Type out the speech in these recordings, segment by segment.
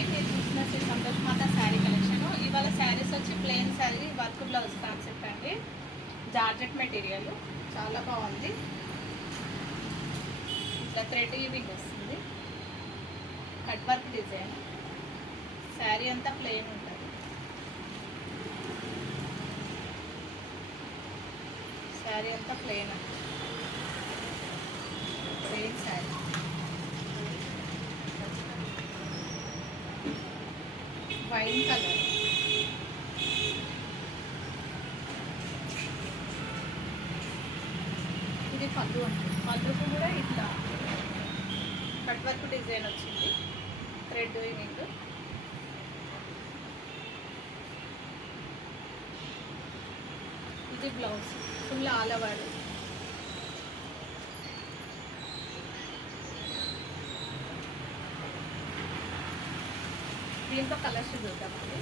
అండి. మీరు చూసిన శ్రీ సంతోష్ మాత శారీ కలెక్షన్. ఇవాళ శారీస్ వచ్చి plain sari work blouse concept అండి. జార్జెట్ మెటీరియల్ చాలా బాగుంది. ఇట్లా థ్రెడ్ వీవింగ్ వస్తుంది. Cut work design. శారీ అంతా ప్లెయిన్ ఉంటుంది. శారీ అంతా ప్లెయిన్ అండి. ప్లెయిన్ శారీ. Wine colour. ఇది పళ్ళు అండి. పళ్ళుకు కూడా ఇట్లా కట్ వర్క్ డిజైన్ వచ్చింది. Thread weaving. ఇది బ్లౌజ్ ఫుల్ ఆల్ ఓవర్. దీంట్లో కలర్స్ చూద్దామండి.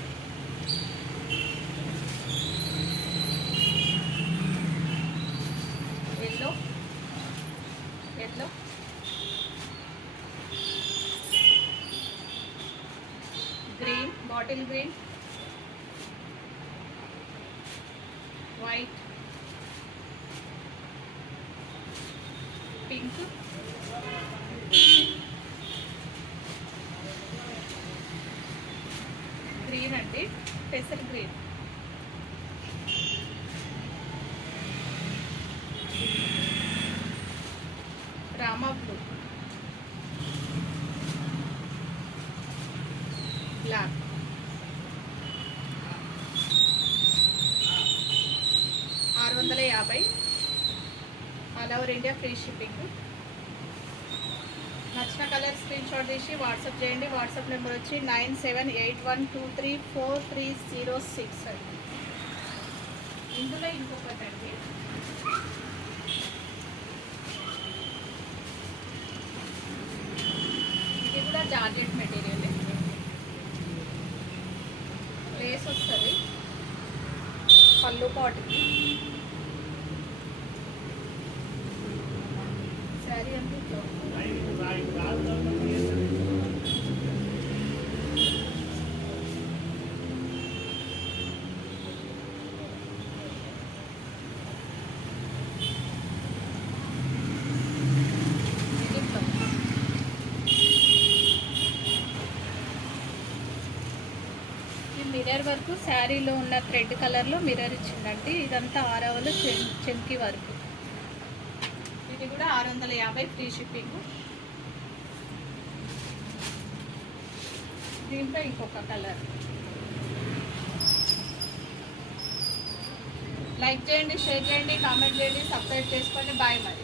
Yellow yellow, green, bottle green, white, pink, green అండి, పెసర్ green, Rama blue, black, 650 all over India free shipping. నచ్చిన కలర్ స్క్రీన్ షాట్ తీసి వాట్సాప్ చేయండి. వాట్సాప్ నెంబర్ వచ్చి 9781234306 అండి. ఇందులో ఇంకొకటి అండి, ఇది కూడా జార్జెట్ మెటీరియల్. లేస్ వస్తుంది పళ్ళు పాటుకి. శారీ అంతా మిర్రర్ వర్క్. శారీలో ఉన్న థ్రెడ్ కలర్లో మిర్రర్ ఇచ్చిందండి. ఇదంతా ఆరవలు చెంకి వర్క్. ఇది కూడా 650 ఫ్రీ షిప్పింగ్. దీంట్లో ఇంకొక కలర్. లైక్ చేయండి, షేర్ చేయండి, కామెంట్ చేయండి, సబ్స్క్రైబ్ చేసుకోండి. బాయ్ మరి.